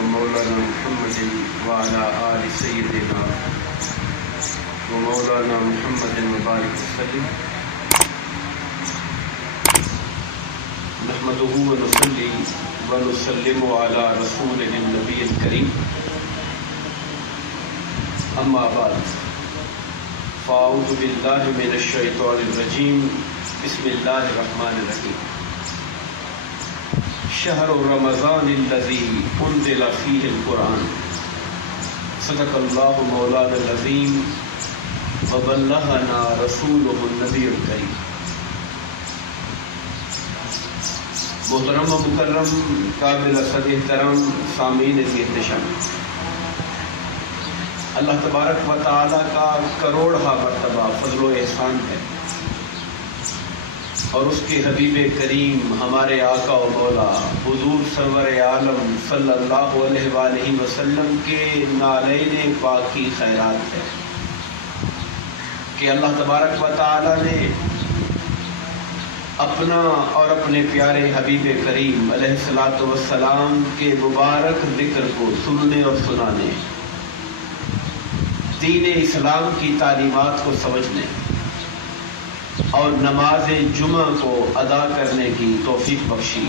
ومولانا محمد وعلى آل سيدنا ومولانا محمد وبارك وسلم نحمده ونصلي ونسلم على رسوله النبي الكريم اما بعد فاعوذ باللہ من الشیطان الرجیم بسم اللہ الرحمن الرحیم شہر رمضان الذی انزل فیہ القرآن صدق اللہ مولانا العظیم وبلغنا رسولہ النبی الکریم۔ محترم و مکرم قابل صد احترام سامعین احتشام، اللہ تبارک و تعالیٰ کا کروڑہا مرتبہ فضل و احسان ہے اور اس کے حبیب کریم ہمارے آقا و مولا حضور سرور عالم صلی اللہ علیہ وآلہ وسلم کے نالین پاک کی خیرات ہے کہ اللہ تبارک و تعالیٰ نے اپنا اور اپنے پیارے حبیب کریم علیہ الصلوۃ والسلام کے مبارک ذکر کو سننے اور سنانے، دین اسلام کی تعلیمات کو سمجھنے اور نماز جمعہ کو ادا کرنے کی توفیق بخشی۔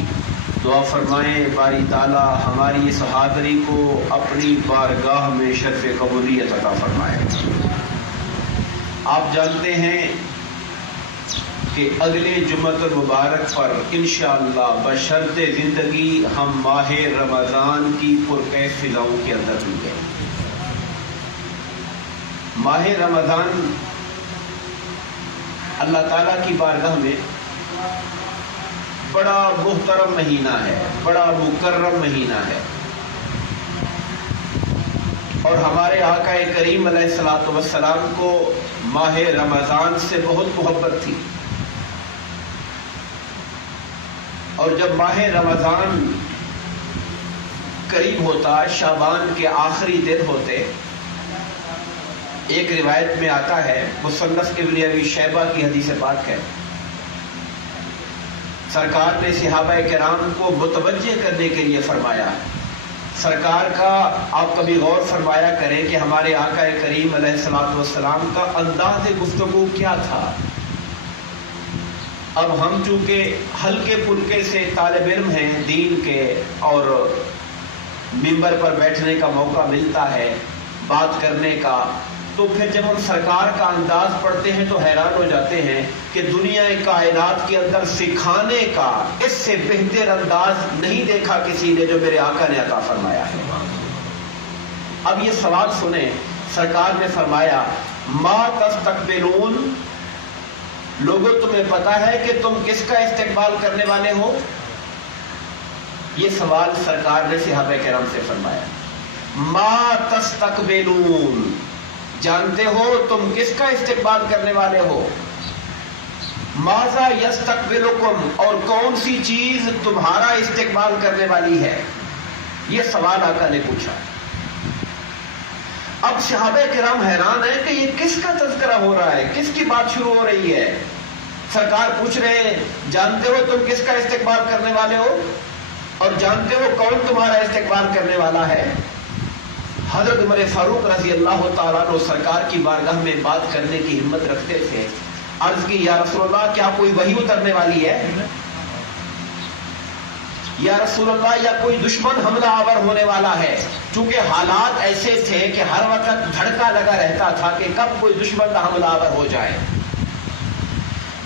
دعا فرمائیں باری تعالیٰ ہماری اس حاضری کو اپنی بارگاہ میں شرف قبولیت عطا فرمائے۔ آپ جانتے ہیں کہ اگلے جمعۃ المبارک پر انشاءاللہ بشرط زندگی ہم ماہ رمضان کی پرکیف فضاؤں کے اندر ہوں گے۔ ماہ رمضان اللہ تعالیٰ کی بارگاہ میں بڑا محترم مہینہ ہے، بڑا مکرم مہینہ ہے، اور ہمارے آقا کریم علیہ الصلوۃ والسلام کو ماہ رمضان سے بہت محبت تھی، اور جب ماہ رمضان قریب ہوتا، شعبان کے آخری دن ہوتے، ایک روایت میں آتا ہے، مصنف ابن ابی شیبہ کی حدیث پاک ہے، سرکار نے صحابہ کرام کو متوجہ کرنے کے لیے فرمایا۔ سرکار کا آپ کبھی غور فرمایا کریں کہ ہمارے آقا کریم علیہ الصلوۃ والسلام کا انداز گفتگو کیا تھا۔ اب ہم چونکہ ہلکے پھلکے سے طالب علم ہیں دین کے، اور منبر پر بیٹھنے کا موقع ملتا ہے بات کرنے کا، تو پھر جب ہم سرکار کا انداز پڑھتے ہیں تو حیران ہو جاتے ہیں کہ دنیا کائنات کے اندر سکھانے کا اس سے بہتر انداز نہیں دیکھا کسی نے جو میرے آقا نے عطا فرمایا ہے۔ اب یہ سوال سنیں، سرکار نے فرمایا ما تستقبلون، لوگوں تمہیں پتا ہے کہ تم کس کا استقبال کرنے والے ہو؟ یہ سوال سرکار نے صحابہ کرام سے فرمایا۔ ما تستقبلون، جانتے ہو تم کس کا استقبال کرنے والے ہو؟ ماذا یستقبلکم، اور کون سی چیز تمہارا استقبال کرنے والی ہے؟ یہ سوال آقا نے پوچھا۔ اب صحابہ کرام حیران ہیں کہ یہ کس کا تذکرہ ہو رہا ہے، کس کی بات شروع ہو رہی ہے؟ سرکار پوچھ رہے ہیں جانتے ہو تم کس کا استقبال کرنے والے ہو، اور جانتے ہو کون تمہارا استقبال کرنے والا ہے؟ حضرت عمر فاروق رضی اللہ تعالیٰ عنہ سرکار کی بارگاہ میں بات کرنے کی ہمت رکھتے تھے۔ عرض کی یا رسول اللہ کیا کوئی وحی اترنے والی ہے؟ یا رسول اللہ یا کوئی دشمن حملہ آور ہونے والا ہے؟ چونکہ حالات ایسے تھے کہ ہر وقت دھڑکا لگا رہتا تھا کہ کب کوئی دشمن کا حملہ آور ہو جائے۔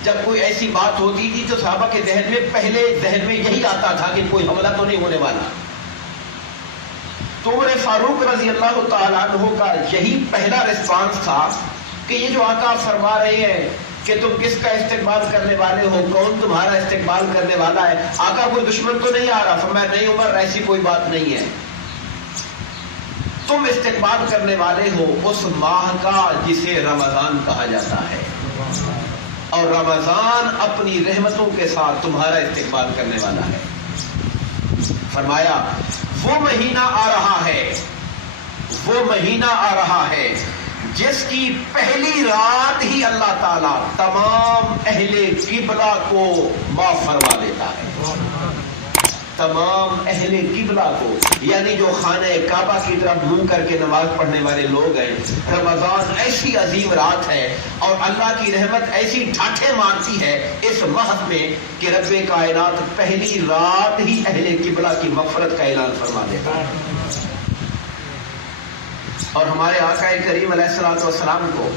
جب کوئی ایسی بات ہوتی تھی تو صحابہ کے ذہن میں پہلے یہی آتا تھا کہ کوئی حملہ تو نہیں ہونے والا۔ تو عمر فاروق رضی اللہ تعالیٰ عنہ کا یہی پہلا رسپانس تھا کہ یہ جو آقا فرما رہے ہیں کہ تم کس کا استقبال کرنے والے ہو، کون تمہارا استقبال کرنے والا ہے؟ آقا کوئی دشمن تو نہیں آ رہا؟ فرمایا نہیں عمر، ایسی کوئی بات نہیں ہے، تم استقبال کرنے والے ہو اس ماہ کا جسے رمضان کہا جاتا ہے، اور رمضان اپنی رحمتوں کے ساتھ تمہارا استقبال کرنے والا ہے۔ فرمایا وہ مہینہ آ رہا ہے جس کی پہلی رات ہی اللہ تعالیٰ تمام اہل قبلہ کو معاف فرما دیتا ہے۔ تمام اہل قبلہ کو، یعنی جو خانہ کعبہ کی طرف منہ کر کے نماز پڑھنے والے لوگ ہیں، رمضان ایسی عظیم رات ہے اور اللہ کی رحمت ایسی ڈھاٹے مارتی ہے اس مہد میں کہ رب کائنات پہلی رات ہی اہل قبلہ کی مغفرت کا اعلان فرما دیتا ہے۔ اور ہمارے آقا کریم علیہ الصلوۃ والسلام کو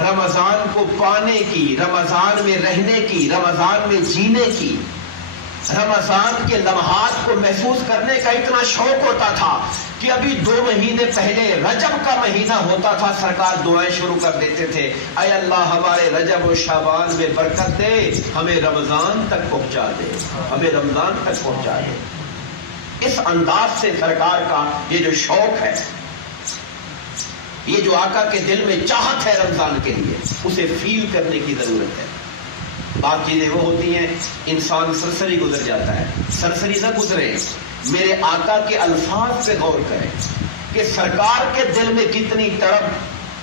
رمضان کو پانے کی، رمضان میں رہنے کی، رمضان میں جینے کی، رمضان کے لمحات کو محسوس کرنے کا اتنا شوق ہوتا تھا کہ ابھی 2 مہینے پہلے رجب کا مہینہ ہوتا تھا، سرکار دعائیں شروع کر دیتے تھے، اے اللہ ہمارے رجب و شعبان میں برکت دے، ہمیں رمضان تک پہنچا دے، ہمیں رمضان تک پہنچا دے۔ اس انداز سے سرکار کا یہ جو شوق ہے، یہ جو آقا کے دل میں چاہت ہے رمضان کے لیے، اسے فیل کرنے کی ضرورت ہے۔ بات چیزیں وہ ہوتی ہیں انسان سرسری گزر جاتا ہے، سرسری نہ گزرے، میرے آقا کے الفاظ پہ غور کریں کہ سرکار کے دل میں کتنی تڑپ،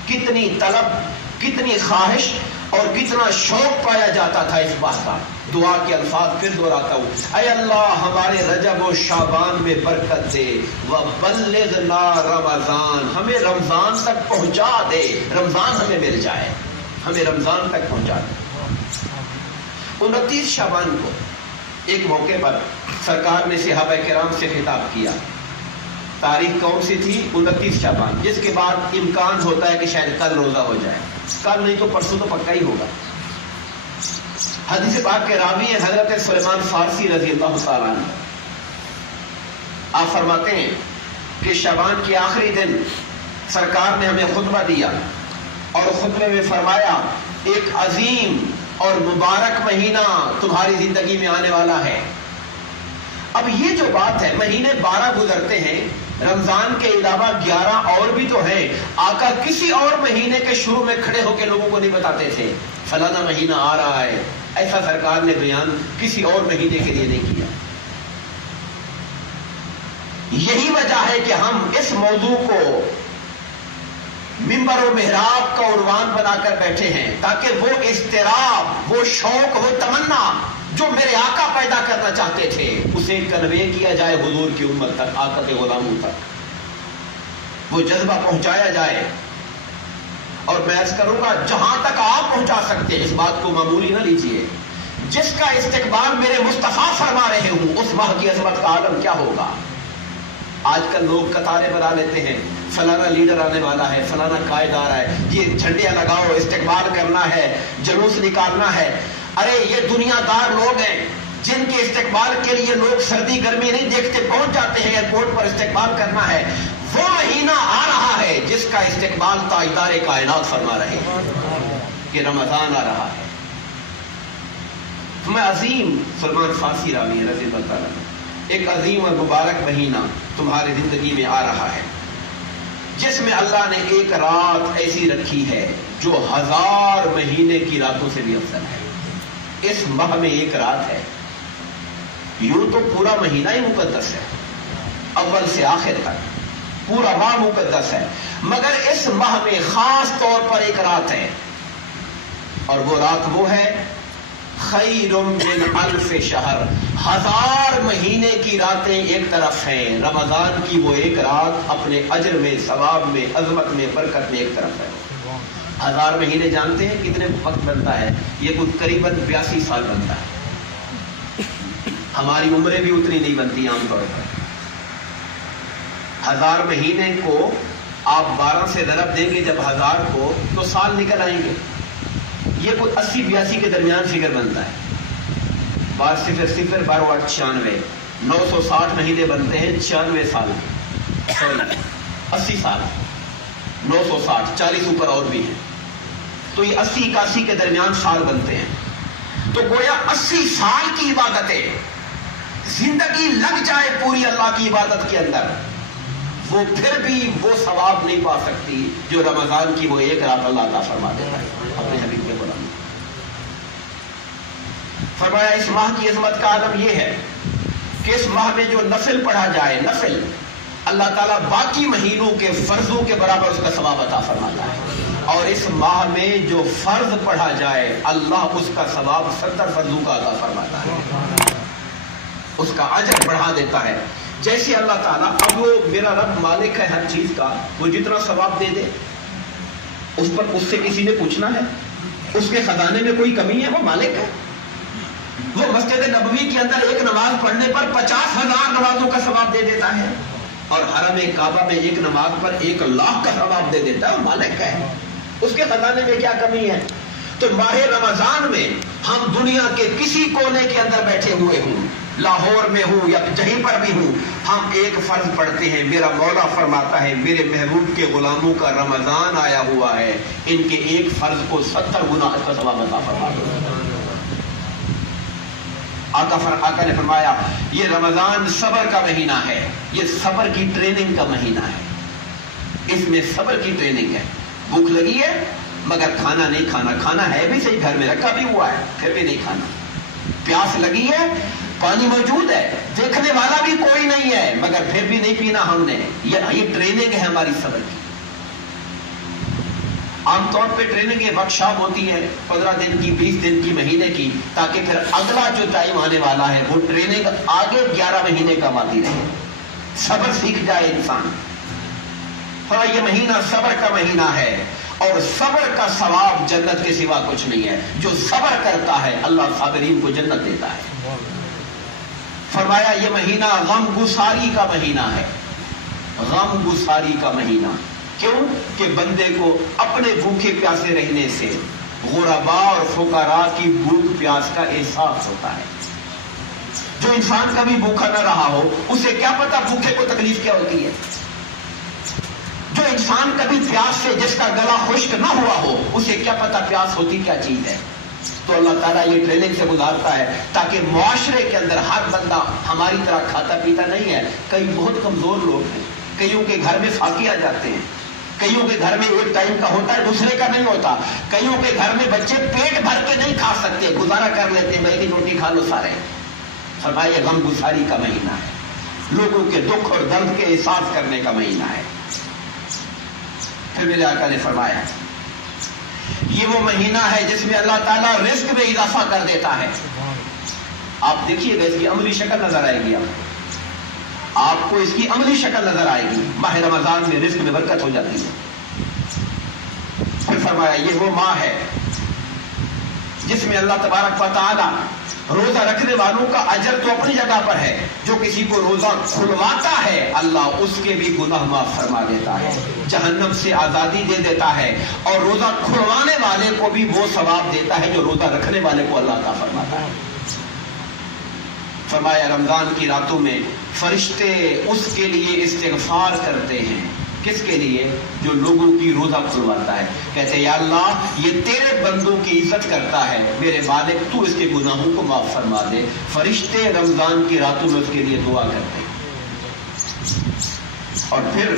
کتنی طلب، کتنی خواہش اور کتنا شوق پایا جاتا تھا اس بات کا۔ دعا کے الفاظ پھر دہراتا ہوں، اے اللہ ہمارے رجب و شعبان میں برکت دے، وبلغنا رمضان، ہمیں رمضان تک پہنچا دے، رمضان ہمیں مل جائے، ہمیں رمضان تک پہنچا دے۔ 29 شعبان کو ایک موقع پر سرکار نے صحابہ کرام سے خطاب کیا۔ تاریخ کون سی تھی؟ 29 شعبان، جس کے بعد امکان ہوتا ہے کہ شاید کل روزہ ہو جائے، کل نہیں تو پرسوں تو پکا ہی ہوگا۔ حدیث پاک کے راوی ہیں حضرت سلیمان فارسی رضی اللہ تعالیٰ عنہ۔ آپ فرماتے ہیں کہ شعبان کے آخری دن سرکار نے ہمیں خطبہ دیا اور خطبے میں فرمایا ایک عظیم اور مبارک مہینہ تمہاری زندگی میں آنے والا ہے۔ اب یہ جو بات ہے، مہینے 12 گزرتے ہیں، رمضان کے علاوہ 11 اور بھی تو ہیں، آقا کسی اور مہینے کے شروع میں کھڑے ہو کے لوگوں کو نہیں بتاتے تھے فلانا مہینہ آ رہا ہے، ایسا سرکار نے بیان کسی اور مہینے کے لیے نہیں کیا۔ یہی وجہ ہے کہ ہم اس موضوع کو منبر و محراب کا عنوان بنا کر بیٹھے ہیں، تاکہ وہ اضطراب، وہ شوق، وہ تمنا جو میرے آقا پیدا کرنا چاہتے تھے اسے کنوے کیا جائے حضور کی امت تک، آقا کے غلاموں تک، وہ جذبہ پہنچایا جائے۔ اور میں عرض کروں گا جہاں تک آپ پہنچا سکتے ہیں اس بات کو معمولی نہ لیجئے، جس کا استقبال میرے مصطفیٰ فرما رہے ہوں اس ماہ کی عظمت کا عالم کیا ہوگا۔ آج کل لوگ قطاریں بنا لیتے ہیں، فلانا لیڈر آنے والا ہے، فلانا قائد آ رہا ہے، یہ جھنڈیاں لگاؤ، استقبال کرنا ہے، جلوس نکالنا ہے۔ ارے یہ دنیا دار لوگ ہیں جن کے استقبال کے لیے لوگ سردی گرمی نہیں دیکھتے، پہنچ جاتے ہیں ایئرپورٹ پر، استقبال کرنا ہے۔ وہ مہینہ آ رہا ہے جس کا استقبال تاجدار کائنات فرما رہے ہیں کہ رمضان آ رہا ہے۔ میں عظیم سلمان فارسی راوی رضی اللہ تعالیٰ ایک عظیم اور مبارک مہینہ تمہاری زندگی میں آ رہا ہے جس میں اللہ نے ایک رات ایسی رکھی ہے جو 1000 مہینے کی راتوں سے بھی افضل ہے۔ اس ماہ میں ایک رات ہے، یوں تو پورا مہینہ ہی مقدس ہے، اول سے آخر تک پورا ماہ مقدس ہے، مگر اس ماہ میں خاص طور پر ایک رات ہے، اور وہ رات وہ ہے خیر من 1000 شہر، 1000 مہینے کی راتیں ایک طرف ہیں، رمضان کی وہ ایک رات اپنے اجر میں، ثواب میں، عظمت میں، برکت میں ایک طرف ہے۔ 1000 مہینے جانتے ہیں کتنے وقت بنتا ہے؟ یہ کوئی قریباً 82 سال بنتا ہے۔ ہماری عمریں بھی اتنی نہیں بنتی عام طور پر۔ 1000 مہینے کو آپ 12 سے ضرب دیں گے جب 1000 کو تو سال نکل آئیں گے۔ یہ کوئی 80-82 کے درمیان فگر بنتا ہے۔ 12 12 8 96 960 مہینے بنتے ہیں 96 سال، 80 سال، 960 40 اوپر اور بھی ہیں، تو یہ 80-81 کے درمیان سال بنتے ہیں۔ تو گویا 80 سال کی عبادتیں زندگی لگ جائے پوری اللہ کی عبادت کے اندر، وہ پھر بھی وہ ثواب نہیں پا سکتی جو رمضان کی وہ ایک رات اللہ عطا فرما دیتا ہے اپنے حبیب کے غلام۔ فرمایا اس ماہ کی عظمت کا عالم یہ ہے کہ اس ماہ میں جو نفل پڑھا جائے، نفل اللہ تعالیٰ باقی مہینوں کے فرضوں کے برابر اس کا ثواب عطا فرماتا ہے، اور اس ماہ میں جو فرض پڑھا جائے اللہ اس کا ثواب 70 فرضوں کا عطا فرماتا ہے۔ اس کا اجر بڑھا دیتا ہے. جیسے اللہ تعالیٰ، اب وہ میرا رب مالک ہے ہر چیز کا، وہ جتنا ثواب دے دے اس سے کسی نے پوچھنا ہے؟ اس کے خزانے میں کوئی کمی ہے؟ وہ مالک ہے. وہ مسجد نبوی کے اندر ایک نماز پڑھنے پر 50,000 نمازوں کا ثواب دے دیتا ہے، اور حرم کعبہ میں ایک نماز پر 1,00,000 کا ثواب دے دیتا ہے. وہ مالک ہے، اس کے خزانے میں کیا کمی ہے؟ تو ماہ رمضان میں ہم دنیا کے کسی کونے کے اندر بیٹھے ہوئے ہوں، لاہور میں ہوں یا کہیں پر بھی ہوں، ہم ایک فرض پڑھتے ہیں. میرا مولا فرماتا ہے میرے محبوب کے غلاموں کا رمضان آیا ہوا ہے، ان کے ایک فرض کو 70 گنا کا ثواب عطا فرما دو. آقا نے فرمایا یہ رمضان صبر کا مہینہ ہے، یہ صبر کی ٹریننگ کا مہینہ ہے. اس میں صبر کی ٹریننگ ہے. بھوک لگی ہے مگر کھانا نہیں کھانا، کھانا ہے بھی صحیح، گھر میں رکھا بھی ہوا ہے پھر بھی نہیں کھانا. پیاس لگی ہے، پانی موجود ہے، دیکھنے والا بھی کوئی نہیں ہے مگر پھر بھی نہیں پینا ہم نے. یہ ٹریننگ ہے ہماری صبر کی. عام طور پہ ٹریننگ یہ ورکشاپ ہوتی ہے 15 دن کی، 20 دن کی، مہینے کی، تاکہ پھر اگلا جو ٹائم آنے والا ہے وہ ٹریننگ آگے 11 مہینے کا آتی رہے، صبر سیکھ جائے انسان. یہ مہینہ صبر کا مہینہ ہے، اور صبر کا ثواب جنت کے سوا کچھ نہیں ہے. جو صبر کرتا ہے اللہ صابرین کو جنت دیتا ہے. فرمایا یہ مہینہ غم گساری کا مہینہ ہے. غم گساری کا مہینہ کیوں؟ کہ بندے کو اپنے بھوکے پیاسے رہنے سے غرباء اور فقراء کی بھوک پیاس کا احساس ہوتا ہے. جو انسان کبھی بھوکا نہ رہا ہو اسے کیا پتا بھوکے کو تکلیف کیا ہوتی ہے. جو انسان کبھی پیاس سے، جس کا گلا خشک نہ ہوا ہو، اسے کیا پتا پیاس ہوتی کیا چیز ہے. تو اللہ تعالیٰ یہ ٹریننگ سے گزارتا ہے تاکہ معاشرے کے اندر ہر بندہ ہماری طرح کھاتا پیتا نہیں ہے. کئی بہت کمزور لوگ ہیں، کئیوں کے گھر میں فاقے آ جاتے ہیں، کئیوں کے گھر میں ایک ٹائم کا ہوتا ہے دوسرے کا نہیں ہوتا، کئیوں کے گھر میں بچے پیٹ بھر کے نہیں کھا سکتے، گزارا کر لیتے ہیں، بھائی روٹی کھا لو سارے. فرمایا غم گساری کا مہینہ ہے، لوگوں کے دکھ اور درد کے احساس کرنے کا مہینہ ہے. پھر میرے آقا نے فرمایا یہ وہ مہینہ ہے جس میں اللہ تعالیٰ رزق میں اضافہ کر دیتا ہے. آپ دیکھیے گا اس کی عملی شکل نظر آئے گی، آپ کو اس کی عملی شکل نظر آئے گی. ماہ رمضان میں رزق میں برکت ہو جاتی ہے. پھر فرمایا یہ وہ ماہ ہے جس میں اللہ تبارک و تعالی روزہ رکھنے والوں کا اجر تو اپنی جگہ پر ہے، جو کسی کو روزہ کھلواتا ہے اللہ اس کے بھی گناہ معاف فرما دیتا ہے، جہنم سے آزادی دے دیتا ہے، اور روزہ کھلوانے والے کو بھی وہ ثواب دیتا ہے جو روزہ رکھنے والے کو اللہ عطا فرماتا ہے. فرمایا رمضان کی راتوں میں فرشتے اس کے لیے استغفار کرتے ہیں. کس کے لیے؟ جو لوگوں کی روزہ کھلواتا ہے. کہتے ہیں یا اللہ یہ تیرے بندوں کی عزت کرتا ہے، میرے مالک تو اس کے گناہوں کو معاف فرما دے. فرشتے رمضان کی راتوں میں اس کے لیے دعا کرتے ہیں. اور پھر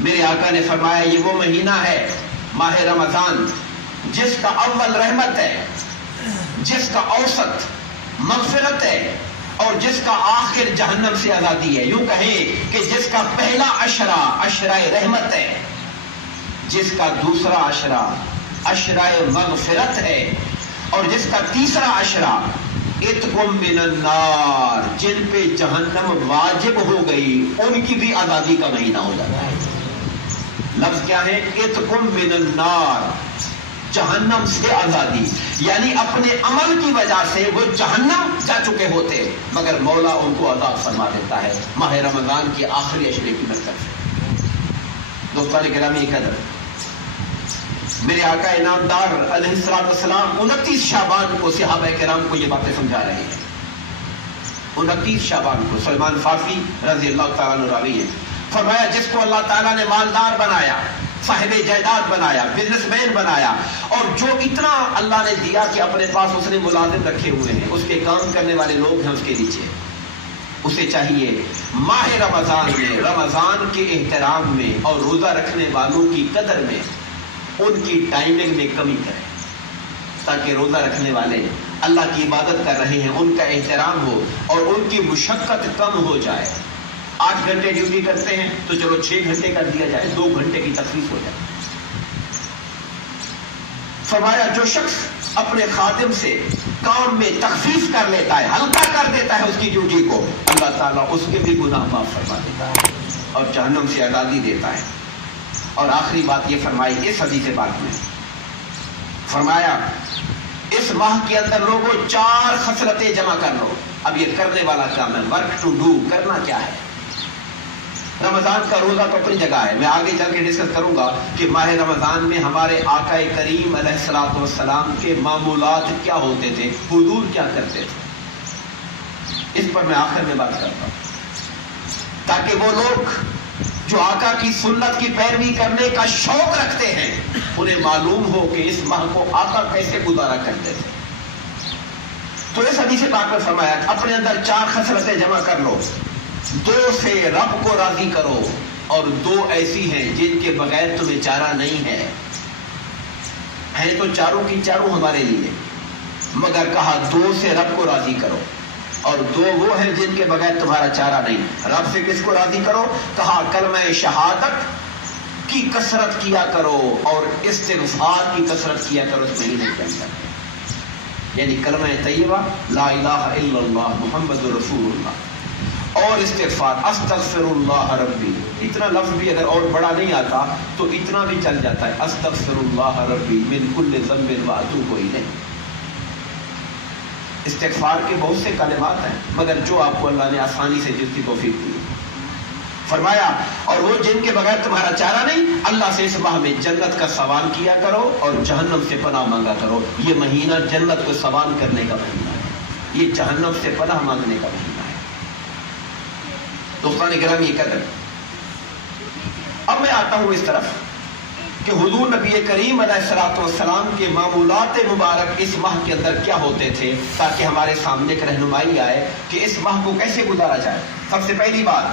میرے آقا نے فرمایا یہ وہ مہینہ ہے ماہ رمضان جس کا اول رحمت ہے، جس کا اوسط مغفرت ہے، اور جس کا آخر جہنم سے آزادی ہے. یوں کہیں کہ جس کا پہلا عشرہ عشرہ رحمت ہے، جس کا دوسرا عشرہ عشرہ مغفرت ہے، اور جس کا تیسرا عشرہ اتقم من النار، جن پہ جہنم واجب ہو گئی ان کی بھی آزادی کا مہینہ ہو جاتا ہے. لفظ کیا ہے؟ اتقم من النار، جہنم سے آزادی. یعنی اپنے عمل کی وجہ سے وہ جہنم جا چکے ہوتے مگر مولا ان کو عذاب فرما دیتا ہے ماہ رمضان کی آخری عشرے کی برکت سے. دوستان گرامی قدر، میرے آقا انعامدار علیہ السلام 29 شعبان کو صحابہ کرام کو یہ باتیں سمجھا رہے ہیں. 29 شعبان کو سلمان فارسی رضی اللہ تعالیٰ عنہ راوی ہے. فرمایا جس کو اللہ تعالیٰ نے مالدار بنایا، صاحب جائیداد بنایا، بزنس مین بنایا، اور جو اتنا اللہ نے دیا کہ اپنے پاس اس نے ملازم رکھے ہوئے ہیں، اس کے کام کرنے والے لوگ ہیں اس کے نیچے، اسے چاہیے ماہ رمضان میں، رمضان کے احترام میں اور روزہ رکھنے والوں کی قدر میں ان کی ٹائمنگ میں کمی کرے، تاکہ روزہ رکھنے والے اللہ کی عبادت کر رہے ہیں ان کا احترام ہو اور ان کی مشقت کم ہو جائے. 8 گھنٹے ڈیوٹی کرتے ہیں تو چلو 6 گھنٹے کر دیا جائے، 2 گھنٹے کی تخفیف ہو جائے. فرمایا جو شخص اپنے خادم سے کام میں تخفیف کر لیتا ہے، ہلکا کر دیتا ہے اس کی ڈیوٹی کو، اللہ تعالیٰ اس کے بھی گناہ معاف فرما دیتا ہے اور جہنم سے آزادی دیتا ہے۔ اور آخری بات یہ فرمائی اس حدیث پاک میں، فرمایا اس ماہ کے اندر لوگوں 4 خصلتیں جمع کر لو۔ اب یہ کرنے والا کام ہے، ورک ٹو ڈو، کرنا کیا ہے۔ رمضان کا روزہ تو اپنی جگہ ہے، میں آگے چل کے ڈسکس کروں گا کہ ماہ رمضان میں ہمارے آقا کریم علیہ الصلوۃ والسلام کے معمولات کیا ہوتے تھے، حضور کیا کرتے تھے، اس پر میں آخر میں بات کرتا ہوں، تاکہ وہ لوگ جو آقا کی سنت کی پیروی کرنے کا شوق رکھتے ہیں انہیں معلوم ہو کہ اس ماہ کو آقا کیسے گزارا کرتے تھے۔ تو اس حدیث پاک میں فرمایا اپنے اندر 4 خصلتیں جمع کر لو، 2 سے رب کو راضی کرو، اور 2 ایسی ہیں جن کے بغیر تمہیں چارہ نہیں ہے تو چاروں کی چاروں ہمارے لیے، مگر کہا 2 سے رب کو راضی کرو، اور 2 وہ ہیں جن کے بغیر تمہارا چارہ نہیں۔ رب سے کس کو راضی کرو؟ کہا کلمہ شہادت کی کثرت کیا کرو اور استغفار کی کثرت کیا کرو اس مہینے کے اندر، یعنی کلمہ طیبہ لا الہ الا اللہ محمد رسول اللہ، اور استغفار استغفر اللہ ربی، اتنا لفظ بھی اگر اور بڑا نہیں آتا تو اتنا بھی چل جاتا ہے، استغفر اللہ ربی من کل ذنب واتوب الیہ۔ استغفار کے بہت سے کلمات ہیں، مگر جو آپ کو اللہ نے آسانی سے جس کی توفیق دی، فرمایا اور وہ جن کے بغیر تمہارا چارہ نہیں، اللہ سے اس ماہ میں جنت کا سوال کیا کرو اور جہنم سے پناہ مانگا کرو۔ یہ مہینہ جنت کو سوال کرنے کا مہینہ ہے، یہ جہنم سے پناہ مانگنے کا مہینہ ہے۔ دوستان گرامی یہ قدر، اب میں آتا ہوں اس طرف کہ حضور نبی کریم علیہ الصلوۃ والسلام کے معمولات مبارک اس ماہ کے اندر کیا ہوتے تھے، تاکہ ہمارے سامنے ایک رہنمائی آئے کہ اس ماہ کو کیسے گزارا جائے۔ سب سے پہلی بات،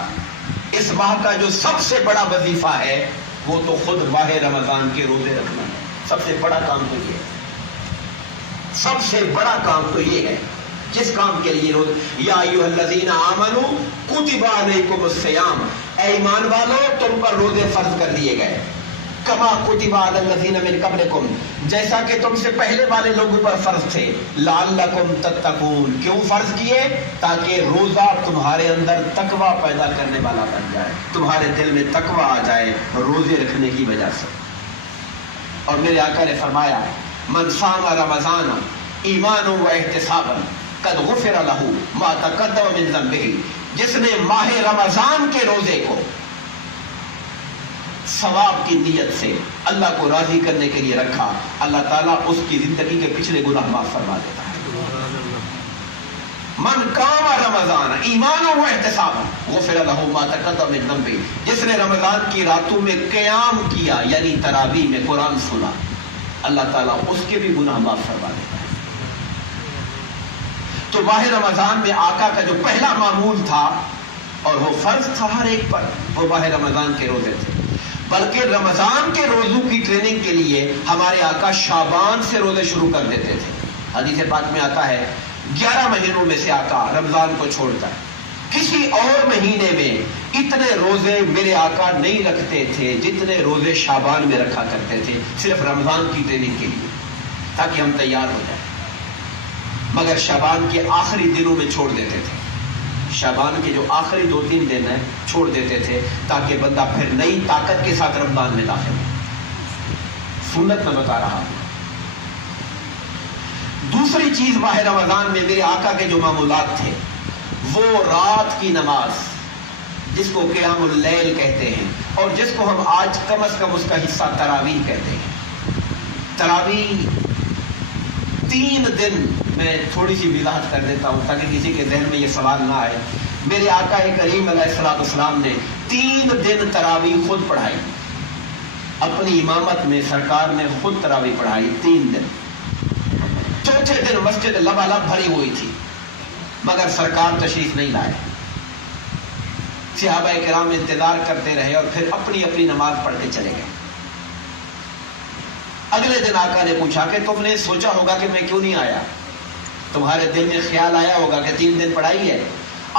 اس ماہ کا جو سب سے بڑا وظیفہ ہے وہ تو خود ماہ رمضان کے روزے رکھنا ہے۔ سب سے بڑا کام تو یہ ہے، سب سے بڑا کام تو یہ ہے جس کام کے لیے روز یا ایھا الذین آمنوا کتب علیکم الصیام، اے ایمان والو تم پر روزے فرض کر دیے گئے، کما کتب علی الذین من قبلکم، جیسا کہ تم سے پہلے والے لوگوں پر فرض تھے، لعلکم تتقون، کیوں فرض کیے؟ تاکہ روزہ تمہارے اندر تقوی پیدا کرنے والا بن جائے، تمہارے دل میں تقوی آ جائے روزے رکھنے کی وجہ سے۔ اور میرے آقا نے فرمایا من صام رمضان ایمانا و احتسابا قد غفر له ما تقدم من ذنبه، جس نے ماہ رمضان کے روزے کو ثواب کی نیت سے اللہ کو راضی کرنے کے لیے رکھا، اللہ تعالیٰ اس کی زندگی کے پچھلے گناہ معاف فرما دیتا ہے۔ من قام رمضان ایمانا و احتسابا غفر له ما تقدم من ذنبه، جس نے رمضان کی راتوں میں قیام کیا یعنی تراویح میں قرآن سنا، اللہ تعالیٰ اس کے بھی گناہ معاف فرما دیتا ہے۔ تو ماہ رمضان میں آقا کا جو پہلا معمول تھا اور وہ فرض تھا ہر ایک پر، وہ ماہ رمضان کے روزے تھے، بلکہ رمضان کے روزوں کی ٹریننگ کے لیے ہمارے آقا شعبان سے روزے شروع کر دیتے تھے۔ حدیث پاک میں آتا ہے 11 مہینوں میں سے آقا رمضان کو چھوڑتا ہے، کسی اور مہینے میں اتنے روزے میرے آقا نہیں رکھتے تھے جتنے روزے شعبان میں رکھا کرتے تھے، صرف رمضان کی ٹریننگ کے لیے تاکہ ہم تیار ہو جائیں، مگر شعبان کے آخری دنوں میں چھوڑ دیتے تھے، شعبان کے جو آخری 2-3 دن ہیں چھوڑ دیتے تھے تاکہ بندہ پھر نئی طاقت کے ساتھ رمضان میں داخل ہو۔ سنت میں بتا رہا ہوں۔ دوسری چیز ماہ رمضان میں میرے آقا کے جو معمولات تھے وہ رات کی نماز، جس کو قیام اللیل کہتے ہیں اور جس کو ہم آج کم از کم اس کا حصہ تراویح کہتے ہیں۔ تراویح 3 دن، میں تھوڑی سی وضاحت کر دیتا ہوں تاکہ کسی کے ذہن میں یہ سوال نہ آئے۔ میرے آقا کریم علیہ الصلوۃ والسلام نے 3 دن تراویح خود پڑھائی، اپنی امامت میں سرکار نے خود تراویح پڑھائی 3 دن۔ چوتھے دن مسجد لبالب بھری ہوئی تھی مگر سرکار تشریف نہیں لائے، صحابہ کرام انتظار کرتے رہے اور پھر اپنی اپنی نماز پڑھ کے چلے گئے۔ اگلے دن آقا نے پوچھا کہ تم نے سوچا ہوگا کہ میں کیوں نہیں آیا، تمہارے دل میں خیال آیا ہوگا کہ 3 دن پڑھائی ہے،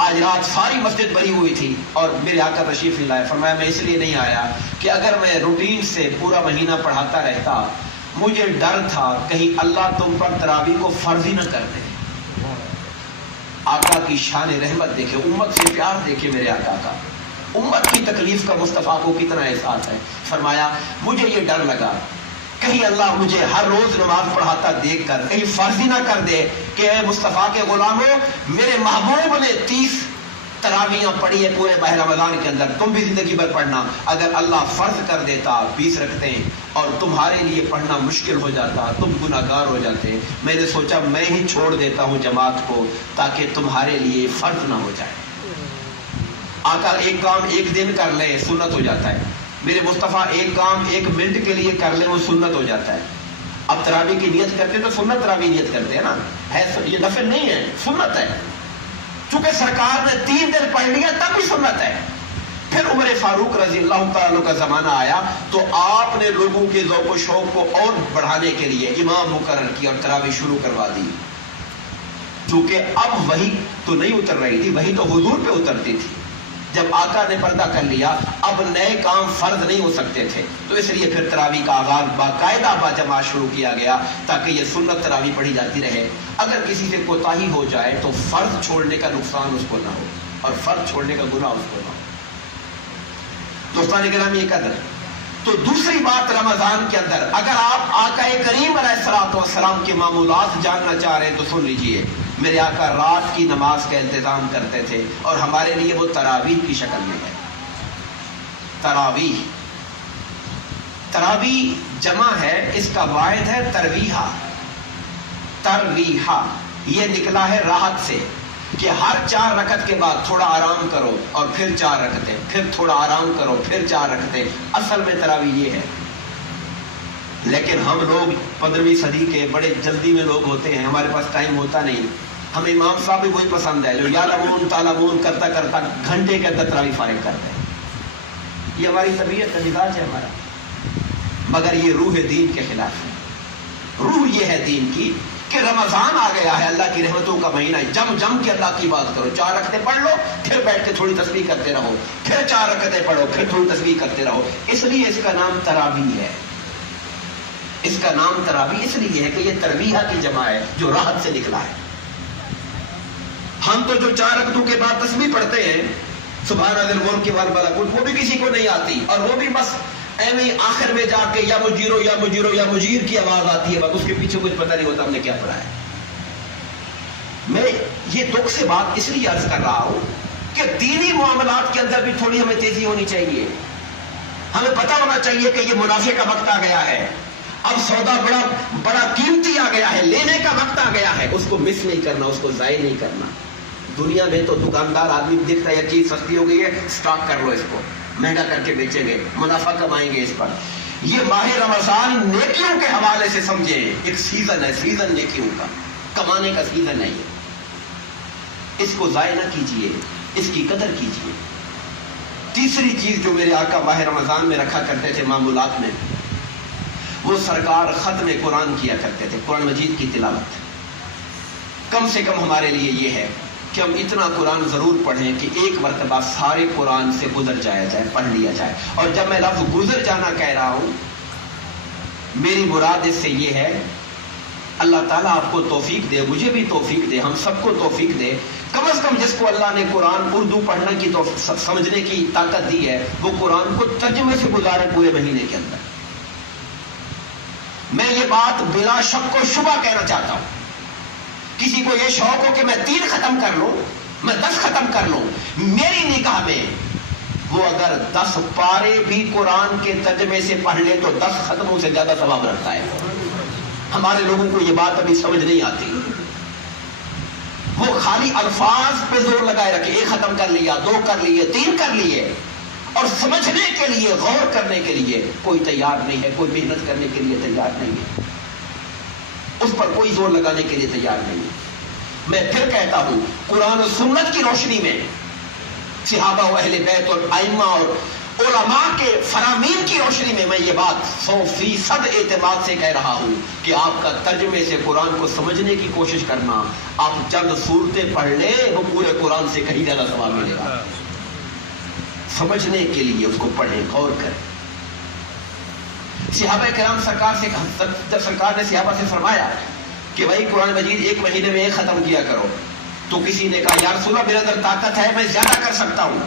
آج رات ساری مسجد بھری ہوئی تھی اور میرے آقا تشریف نہیں لائے۔ فرمایا میں اس لیے نہیں آیا کہ اگر میں روٹین سے پورا مہینہ پڑھاتا رہتا، مجھے ڈر تھا کہیں اللہ تم پر تراویح کو فرض ہی نہ کر دے، اللہ کی شان رحمت دیکھے، امت سے پیار دیکھے میرے آقا کا، امت کی تکلیف کا مصطفیٰ کو کتنا احساس ہے. فرمایا مجھے یہ ڈر لگا کہیں اللہ مجھے ہر روز نماز پڑھاتا دیکھ کر کہیں فرض ہی نہ کر دے کہ اے مصطفیٰ کے غلاموں، میرے محبوب نے 30 تراویحاں پڑھی ہیں پورے ماہ رمضان کے اندر، تم بھی زندگی بھر پڑھنا. اگر اللہ فرض کر دیتا 20 رکعتیں اور تمہارے لیے پڑھنا مشکل ہو جاتا، تم گناہگار ہو جاتے. میں نے سوچا میں ہی چھوڑ دیتا ہوں جماعت کو تاکہ تمہارے لیے فرض نہ ہو جائے. آقا ایک کام ایک دن کر لے سنت ہو جاتا ہے، میرے مصطفیٰ ایک کام 1 منٹ کے لیے کر لیں وہ سنت ہو جاتا ہے. اب تراویح کی نیت کرتے تو سنت تراویح نیت کرتے ہیں نا، ہے یہ نفل نہیں ہے، سنت ہے. چونکہ سرکار نے 3 دن پڑھ لیا تب بھی سنت ہے. پھر عمر فاروق رضی اللہ تعالیٰ کا زمانہ آیا تو آپ نے لوگوں کے ذوق و شوق کو اور بڑھانے کے لیے امام مقرر کیا اور تراویح شروع کروا دی. چونکہ اب وحی تو نہیں اتر رہی تھی، وحی تو حضور پہ اترتی تھی. جب آقا نے پردہ کر لیا اب نئے کام فرض نہیں ہو سکتے تھے، تو اس لیے پھر تراویح کا آغاز باقاعدہ باجماعت شروع کیا گیا تاکہ یہ سنت تراویح پڑھی جاتی رہے. اگر کسی سے کوتاہی ہو جائے تو فرض چھوڑنے کا نقصان اس کو نہ ہو اور فرض چھوڑنے کا گناہ اس کو نہ ہو. دوستان گرامی یہ قدر. تو دوسری بات رمضان کے اندر اگر آپ آقا کریم علیہ الصلوۃ والسلام کے معمولات جاننا چاہ رہے ہیں تو سن لیجئے. میرے آقا رات کی نماز کا انتظام کرتے تھے اور ہمارے لیے وہ تراویح کی شکل میں ہے. تراویح جمع ہے، اس کا واحد ہے ترویحہ. ترویحہ یہ نکلا ہے راحت سے کہ ہر 4 رکعت کے بعد تھوڑا آرام کرو اور پھر 4 رکعتیں، پھر تھوڑا آرام کرو پھر 4 رکعتیں. اصل میں تراویح یہ ہے. لیکن ہم لوگ 15ویں صدی کے بڑے جلدی میں لوگ ہوتے ہیں، ہمارے پاس ٹائم ہوتا نہیں. ہمیں امام صاحب بھی وہی پسند ہے جو یعلمون تعلمون کرتا کرتا گھنٹے کے اندر تراویح فارغ کرتے ہیں. یہ ہماری طبیعت کا مزاج ہے ہمارا، مگر یہ روح دین کے خلاف ہے. روح یہ ہے دین کی کہ رمضان آ گیا ہے، اللہ کی رحمتوں کا مہینہ ہے، جم کے اللہ کی بات کرو. 4 رکعتیں پڑھ لو پھر بیٹھ کے تھوڑی تسبیح کرتے رہو، پھر 4 رکعتیں پڑھو پھر تھوڑی تسبیح کرتے رہو. اس لیے اس کا نام تراویح ہے. اس کا نام تراویح اس لیے ہے کہ یہ ترویحہ کی جمع ہے جو راحت سے نکلا ہے. ہم تو جو 4 رکعتوں کے بعد تسبیح پڑھتے ہیں سبحان ذی الملک والملکوت، وہ بھی کسی کو نہیں آتی اور وہ بھی بس ایویں آخر میں جا کے یا مجیرو یا مجیرو یا مجیر کی آواز آتی ہے، بس اس کے پیچھے کچھ پتہ نہیں ہوتا ہم نے کیا پڑھا ہے. میں یہ دکھ سے بات اس لیے عرض کر رہا ہوں کہ دینی معاملات کے اندر بھی تھوڑی ہمیں تیزی ہونی چاہیے. ہمیں پتہ ہونا چاہیے کہ یہ منافع کا وقت آ گیا ہے، اب سودا بڑا قیمتی آ گیا ہے، لینے کا وقت آ گیا ہے. اس کو مس نہیں کرنا، اس کو ضائع نہیں کرنا. دنیا میں تو دکاندار آدمی دیکھتا ہے یہ چیز سستی ہو گئی ہے، سٹاک کر لو، اس کو مہنگا کر کے بیچیں گے، منافع کمائیں گے اس پر. یہ ماہ رمضان نیکیوں کے حوالے سے سمجھیں ایک سیزن ہے، سیزن نیکیوں کا، کمانے کا سیزن ہے. اس کو ضائع نہ کیجیے، اس کی قدر کیجیے. تیسری چیز جو میرے آقا ماہ رمضان میں رکھا کرتے تھے معمولات میں، وہ سرکار ختم قرآن کیا کرتے تھے، قرآن مجید کی تلاوت. کم سے کم ہمارے لیے یہ ہے کہ ہم اتنا قرآن ضرور پڑھیں کہ ایک مرتبہ سارے قرآن سے گزر جایا جائے، پڑھ لیا جائے. اور جب میں لفظ گزر جانا کہہ رہا ہوں، میری مراد اس سے یہ ہے اللہ تعالیٰ آپ کو توفیق دے، مجھے بھی توفیق دے، ہم سب کو توفیق دے. کم از کم جس کو اللہ نے قرآن اردو پڑھنے کی سمجھنے کی طاقت دی ہے وہ قرآن کو ترجمے سے گزارے پورے مہینے کے اندر. میں یہ بات بلا شک و شبہ کہنا چاہتا ہوں. کسی کو یہ شوق ہو کہ میں 3 ختم کر لوں، میں 10 ختم کر لوں، میری نگاہ میں وہ اگر 10 پارے بھی قرآن کے ترجمے سے پڑھ لے تو 10 ختموں سے زیادہ ثواب رکھتا ہے. ہمارے لوگوں کو یہ بات ابھی سمجھ نہیں آتی. وہ خالی الفاظ پہ زور لگائے رکھے، 1 ختم کر لیا، 2 کر لیے، 3 کر لیے، اور سمجھنے کے لیے، غور کرنے کے لیے کوئی تیار نہیں ہے، کوئی محنت کرنے کے لیے تیار نہیں ہے، اس پر کوئی زور لگانے کے لیے تیار نہیں ہے. میں پھر کہتا ہوں قرآن و سنت کی روشنی میں، صحابہ و اہل بیت اور ائمہ اور علماء کے فرامین کی روشنی میں، میں یہ بات 100% اعتماد سے کہہ رہا ہوں کہ آپ کا ترجمے سے قرآن کو سمجھنے کی کوشش کرنا، آپ چند صورتیں پڑھ لیں وہ پورے قرآن سے کہیں زیادہ ثواب ملے گا. سمجھنے کے لیے اس کو پڑھیں، غور کریں. صحابہ کرام سرکار سے، جب سرکار نے صحابہ سے فرمایا کہ بھائی قرآن مجید 1 مہینے میں 1 ختم کیا کرو، تو کسی نے کہا یا رسول اللہ میرے اندر طاقت ہے، میں زیادہ کر سکتا ہوں۔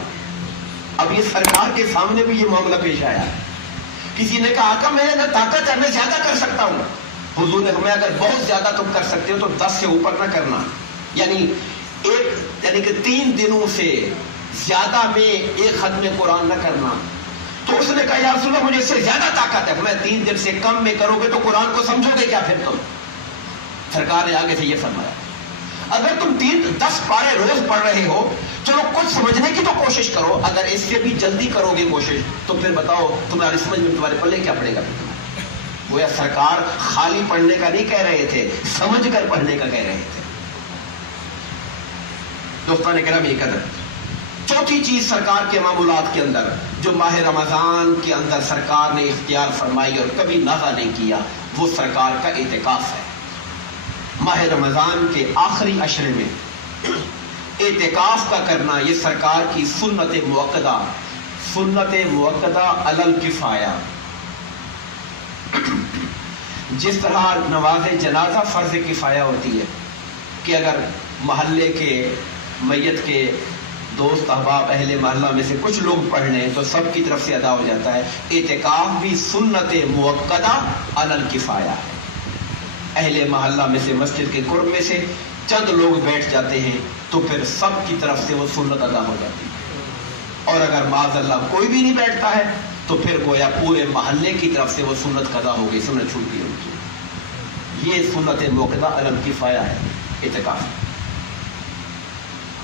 اب یہ سرکار کے سامنے بھی یہ معاملہ پیش آیا۔ کسی نے کہا آقا میرے اندر طاقت ہے، میں زیادہ کر سکتا ہوں۔ حضور نے فرمایا اگر بہت زیادہ تم کر سکتے ہو تو 10 سے اوپر نہ کرنا، یعنی کہ 3 دنوں سے زیادہ میں ایک ختم قرآن نہ کرنا۔ تو اس نے کہا یا رسول اللہ مجھے اس سے زیادہ طاقت ہے، میں 3 دن سے کم میں کرو گے تو قرآن کو سمجھو گے کیا پھر تم؟ سرکار نے آگے سے یہ فرمایا اگر تم 10 پارے روز پڑھ رہے ہو چلو کچھ سمجھنے کی تو کوشش کرو، اگر اس سے بھی جلدی کرو گے کوشش تو پھر بتاؤ تمہاری سمجھ میں تمہارے پلے کیا پڑے گا پھر تمہارے؟ گویا سرکار خالی پڑھنے کا نہیں کہہ رہے تھے، سمجھ کر پڑھنے کا کہہ رہے تھے۔ دوستان گرامی قدر، چوتھی چیز سرکار کے معمولات کے اندر جو ماہ رمضان کے اندر سرکار نے اختیار فرمائی اور کبھی نازع نہیں کیا، وہ سرکار کا اعتکاف ہے۔ ماہ رمضان کے آخری عشرے میں اعتکاف کا کرنا یہ سرکار کی سنت موقدہ علی الکفایہ، جس طرح نماز جنازہ فرض کفایہ ہوتی ہے کہ اگر محلے کے میت کے دوست احباب اہل محلہ میں سے کچھ لوگ پڑھ لیں تو سب کی طرف سے ادا ہو جاتا ہے، اعتکاف بھی سنت موقدہ علی الکفایہ ہے۔ اہل محلہ میں سے مسجد کے قرب میں سے چند لوگ بیٹھ جاتے ہیں تو پھر سب کی طرف سے وہ سنت ادا ہو جاتی ہے، اور اگر معاذ اللہ کوئی بھی نہیں بیٹھتا ہے تو پھر گویا پورے محلے کی طرف سے وہ سنت قضا ہو گئی، سنت چھوٹ گئی ان کی۔ یہ سنت موقدہ علی الکفایہ ہے اعتکاف۔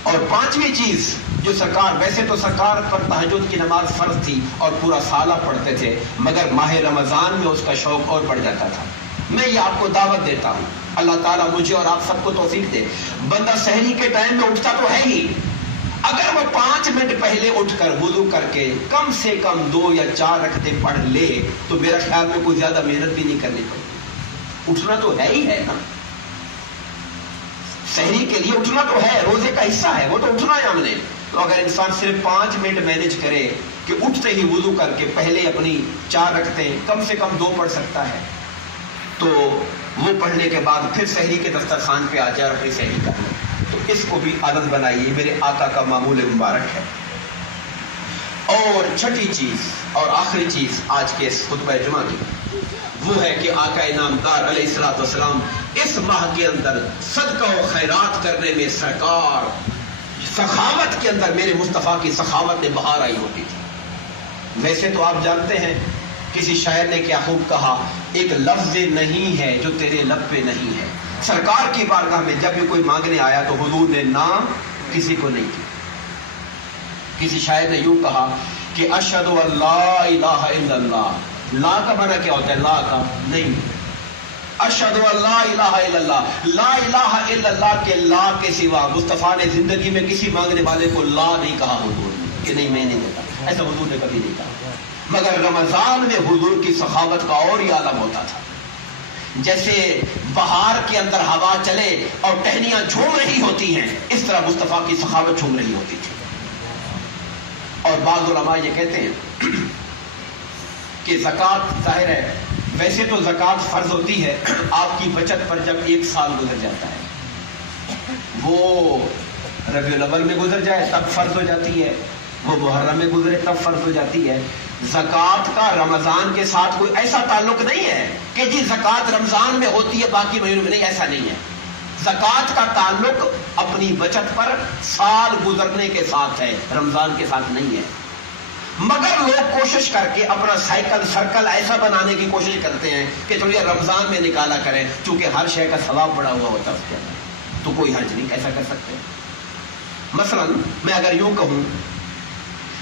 اور 5ویں چیز جو سرکار، ویسے تو سرکار پر تہجد کی نماز فرض تھی اور پورا سالہ پڑھتے تھے، مگر ماہ رمضان میں اس کا شوق اور بڑھ جاتا تھا۔ میں یہ آپ کو دعوت دیتا ہوں، اللہ تعالیٰ مجھے اور آپ سب کو توفیق دے، بندہ سحری کے ٹائم میں اٹھتا تو ہے ہی، اگر وہ 5 منٹ پہلے اٹھ کر وضو کر کے کم سے کم 2 یا 4 رکعتیں پڑھ لے تو میرا خیال میں کوئی زیادہ محنت بھی نہیں کرنی پڑتی۔ اٹھنا تو ہے ہی ہے نا، سحری کے لیے اٹھنا تو ہے، روزے کا حصہ ہے، وہ تو اٹھنا ہے ہم نے۔ تو اگر انسان صرف 5 منٹ مینج کرے کہ اٹھتے ہی وضو کر کے پہلے اپنی 4 رکعتیں کم سے کم 2 پڑھ سکتا ہے، تو وہ پڑھنے کے بعد پھر سحری کے دسترخوان پہ آ جائے اور اپنی سحری کر لے، تو اس کو بھی عادت بنائیے، میرے آقا کا معمول مبارک ہے۔ اور چھٹی چیز اور آخری چیز آج کے اس خطبہ جمعہ کی وہ ہے کہ آقا انعامدار علیہ الصلوۃ والسلام اس ماہ کے اندر صدقہ و خیرات کرنے میں سرکار سخاوت کے اندر، میرے مصطفیٰ کی سخاوت میں بہار آئی ہوتی تھی۔ ویسے تو آپ جانتے ہیں کسی شاعر نے کیا خوب کہا، ایک لفظ نہیں ہے جو تیرے لب پہ نہیں ہے۔ سرکار کی بارگاہ میں جب بھی کوئی مانگنے آیا تو حضور نے نام کسی کو نہیں کیا۔ کسی شاعر نے یوں کہا کہ اشہد ان لا الہ الا اللہ، لا کا معنی کیا ہوتا ہے؟ لا کا نہیں، اشہد ان لا الہ الا اللہ، لا الہ الا اللہ کے لا کے سوا مصطفیٰ نے زندگی میں کسی مانگنے والے کو لا نہیں کہا حضور نے کہ نہیں میں نہیں دیتا، ایسا حضور نے کبھی نہیں کہا۔ مگر رمضان میں حضور کی سخاوت کا اور ہی عالم ہوتا تھا، جیسے بہار کے اندر ہوا چلے اور ٹہنیاں جھوم رہی ہوتی ہیں، اس طرح مصطفیٰ کی سخاوت جھوم رہی ہوتی تھی۔ اور بعض علماء یہ کہتے ہیں کہ زکوٰۃ ظاہر ہے، ویسے تو زکوٰۃ فرض ہوتی ہے آپ کی بچت پر جب 1 سال گزر جاتا ہے، وہ ربیع الاول میں گزر جائے تب فرض ہو جاتی ہے، وہ محرم میں گزرے تب فرض ہو جاتی ہے۔ زکوٰۃ کا رمضان کے ساتھ کوئی ایسا تعلق نہیں ہے کہ جی زکوٰۃ رمضان میں ہوتی ہے باقی مہینوں میں نہیں، ایسا نہیں ہے۔ زکوٰۃ کا تعلق اپنی بچت پر سال گزرنے کے ساتھ ہے، رمضان کے ساتھ نہیں ہے۔ مگر لوگ کوشش کر کے اپنا سرکل ایسا بنانے کی کوشش کرتے ہیں کہ چلو یہ رمضان میں نکالا کریں، چونکہ ہر شے کا ثواب بڑا ہوا ہوتا ہے اس کے اندر، تو کوئی حرج نہیں، ایسا کر سکتے ہیں۔ مثلا میں اگر یوں کہوں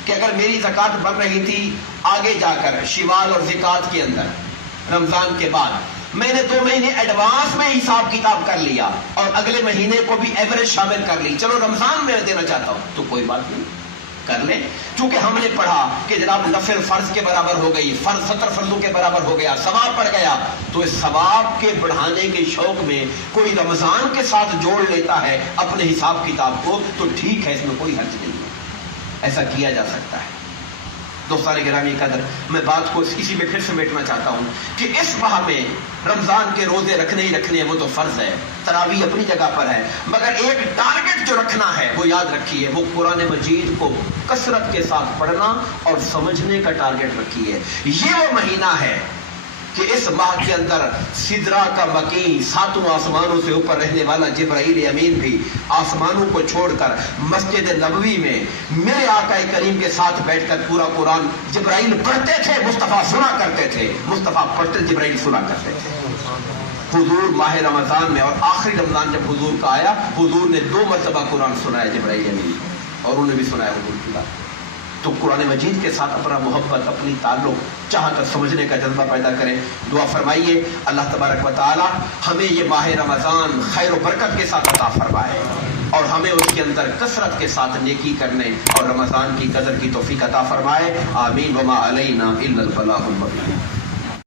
کہ اگر میری زکوٰۃ بن رہی تھی آگے جا کر شوال اور زکوٰۃ کے اندر رمضان کے بعد، میں نے 2 مہینے ایڈوانس میں حساب کتاب کر لیا اور اگلے مہینے کو بھی ایوریج شامل کر لی، چلو رمضان میں دینا چاہتا ہوں، تو کوئی بات نہیں، کر لیں۔ چونکہ ہم نے پڑھا کہ جناب نفل فرض کے برابر ہو گئی، فرض 70 فرضوں کے برابر ہو گیا، ثواب بڑھ گیا، تو اس ثواب کے بڑھانے کے شوق میں کوئی رمضان کے ساتھ جوڑ لیتا ہے اپنے حساب کتاب کو، تو ٹھیک ہے، اس میں کوئی حرج نہیں ہے، ایسا کیا جا سکتا ہے۔ دوستان گرامی قدر، میں بات کو اسی میں پھر سمیٹنا چاہتا ہوں کہ اس ماہ میں رمضان کے روزے رکھنے ہی رکھنے ہیں، وہ تو فرض ہے، تراویح اپنی جگہ پر ہے، مگر ایک ٹارگٹ جو رکھنا ہے وہ یاد رکھیے، وہ قرآن مجید کو کثرت کے ساتھ پڑھنا اور سمجھنے کا ٹارگٹ رکھیے۔ یہ وہ مہینہ ہے کہ اس ماہ کے اندر سدرا کا مکین، ساتوں آسمانوں سے اوپر رہنے والا جبرائیل امین بھی آسمانوں کو چھوڑ کر مسجد نبوی میں میرے آقا کریم کے ساتھ بیٹھ کر پورا قرآن جبرائیل پڑھتے تھے، مصطفیٰ سنا کرتے تھے، مصطفیٰ پڑھتے جبرائیل سنا کرتے تھے۔ حضور ماہ رمضان میں اور آخری رمضان جب حضور کا آیا، حضور نے 2 مرتبہ قرآن سنایا جبرائیل امین، اور انہوں نے بھی سنایا حضور کی بات۔ تو قرآن مجید کے ساتھ اپنا محبت، اپنی تعلق چاہ کر سمجھنے کا جذبہ پیدا کریں۔ دعا فرمائیے اللہ تبارک و تعالی ہمیں یہ ماہ رمضان خیر و برکت کے ساتھ عطا فرمائے، اور ہمیں اس کے اندر کثرت کے ساتھ نیکی کرنے اور رمضان کی قدر کی توفیق عطا فرمائے۔ آمین۔ وما علینا الا البلاغ المبین۔